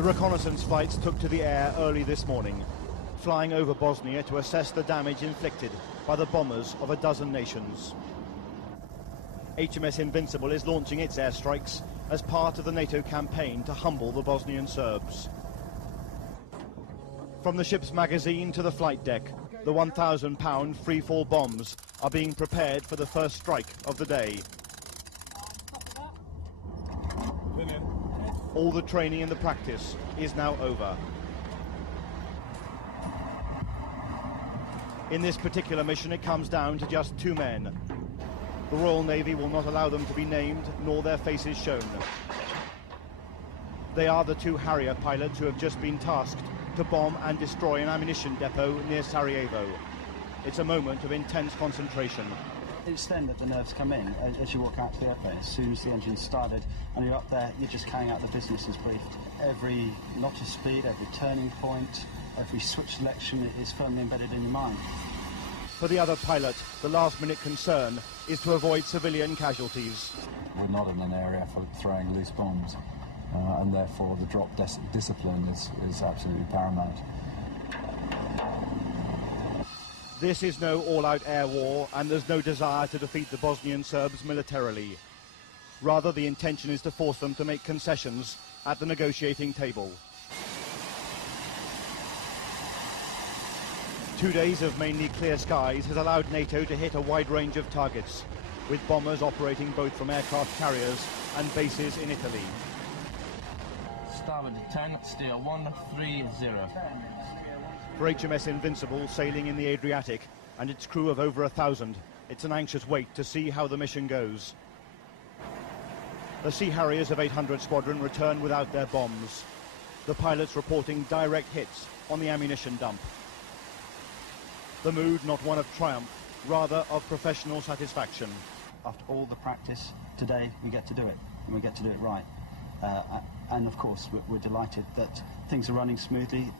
The reconnaissance flights took to the air early this morning, flying over Bosnia to assess the damage inflicted by the bombers of a dozen nations. HMS Invincible is launching its airstrikes as part of the NATO campaign to humble the Bosnian Serbs. From the ship's magazine to the flight deck, the 1,000-pound freefall bombs are being prepared for the first strike of the day. All the training and the practice is now over. In this particular mission, it comes down to just 2 men. The Royal Navy will not allow them to be named, nor their faces shown. They are the 2 Harrier pilots who have just been tasked to bomb and destroy an ammunition depot near Sarajevo. It's a moment of intense concentration. It's then that the nerves come in as you walk out to the airplane. As soon as the engine's started and you're up there, you're just carrying out the business as briefed. Every knot of speed, every turning point, every switch selection is firmly embedded in your mind. For the other pilot, the last-minute concern is to avoid civilian casualties. We're not in an area for throwing loose bombs, and therefore the drop discipline is absolutely paramount. This is no all-out air war, and there's no desire to defeat the Bosnian Serbs militarily. Rather, the intention is to force them to make concessions at the negotiating table. 2 days of mainly clear skies has allowed NATO to hit a wide range of targets, with bombers operating both from aircraft carriers and bases in Italy. Starboard 10, steer 130. For HMS Invincible, sailing in the Adriatic, and its crew of over 1,000, it's an anxious wait to see how the mission goes. The Sea Harriers of 800 Squadron return without their bombs. The pilots reporting direct hits on the ammunition dump. The mood not one of triumph, rather of professional satisfaction. After all the practice, today we get to do it, and we get to do it right. And of course, we're delighted that things are running smoothly.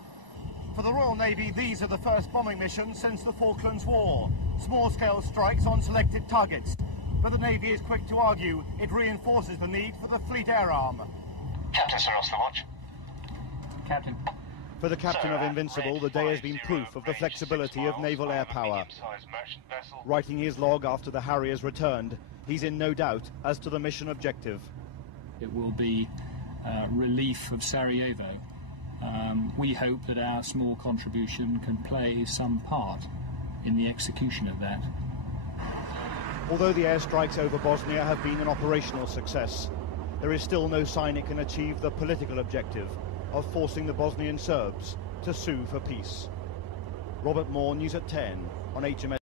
For the Royal Navy, these are the first bombing missions since the Falklands War. Small-scale strikes on selected targets. But the Navy is quick to argue it reinforces the need for the Fleet Air Arm. Captain, sir, Oscar Watch. Captain. For the captain of Invincible, the day has been proof of the flexibility of naval air power. Writing his log after the Harriers returned, he's in no doubt as to the mission objective. It will be relief of Sarajevo. We hope that our small contribution can play some part in the execution of that. Although the airstrikes over Bosnia have been an operational success, there is still no sign it can achieve the political objective of forcing the Bosnian Serbs to sue for peace. Robert Moore, News at 10 on HMS.